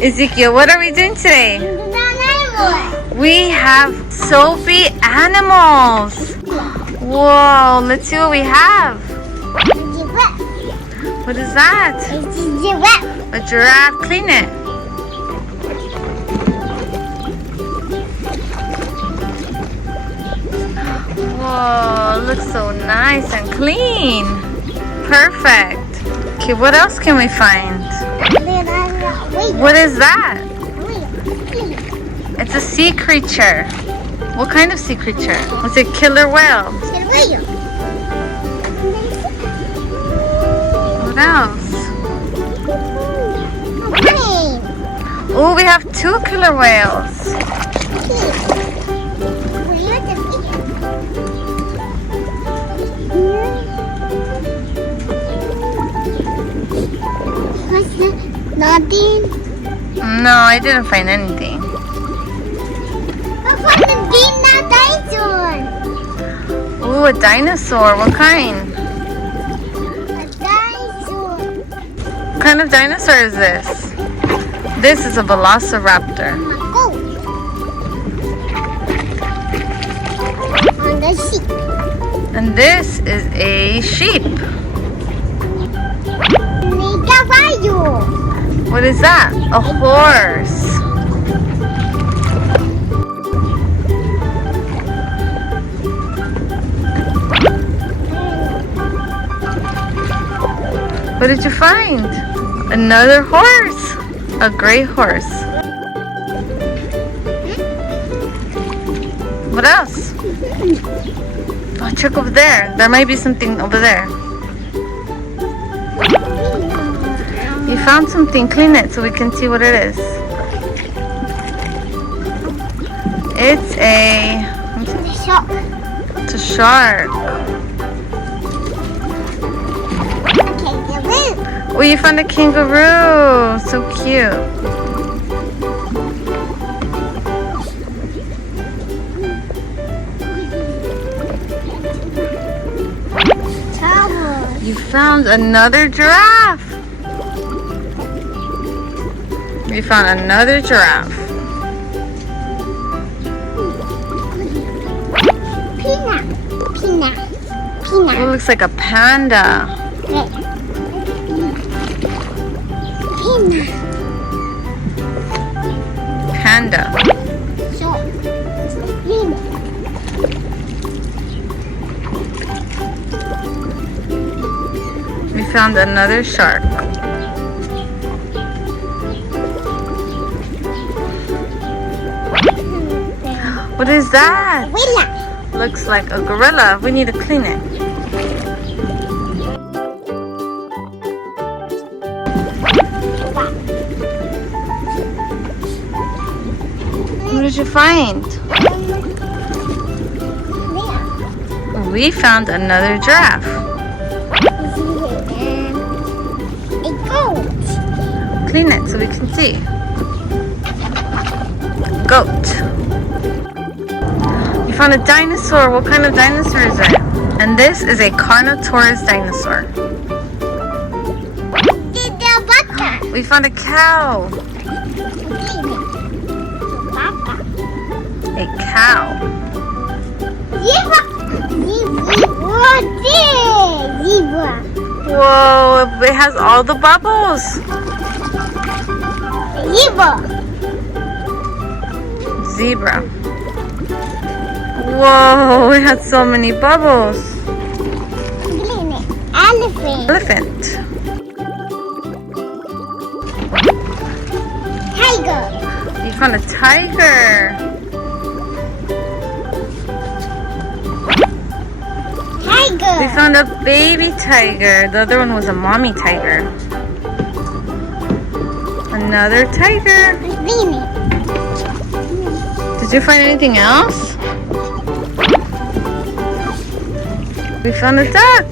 Ezekiel, what are we doing today? We have soapy animals. Whoa, let's see what we have. What is that? It's a giraffe. A giraffe. Clean it. Whoa, it looks so nice and clean. Perfect. Okay, what else can we find? What is that? It's a sea creature. What kind of sea creature? It's a killer whale. What else? Oh, we have 2 killer whales. Nothing? No, I didn't find anything. I found a dinosaur. Ooh, a dinosaur. What kind? A dinosaur. What kind of dinosaur is this? This is a velociraptor. Go. On the sheep. And this is a sheep. What is that? A horse. What did you find? Another horse. A gray horse. What else? Oh, check over there. There might be something over there. You found something. Clean it so we can see what it is. It's a Shark. It's a shark. Oh, you found a kangaroo. So cute. You found another giraffe. We found another giraffe. Peanut. It looks like a panda. Panda. We found another shark. What is that? Looks like a gorilla. We need to clean it. What did you find? We found another giraffe. A goat. Clean it so we can see. Goat. We found a dinosaur. What kind of dinosaur is it? And this is a Carnotaurus dinosaur. We found a cow. A cow. Zebra. Whoa, it has all the bubbles. Zebra. Whoa, it has so many bubbles. Elephant. Tiger. You found a tiger. We found a baby tiger. The other one was a mommy tiger. Another tiger. Did you find anything else? We found a duck.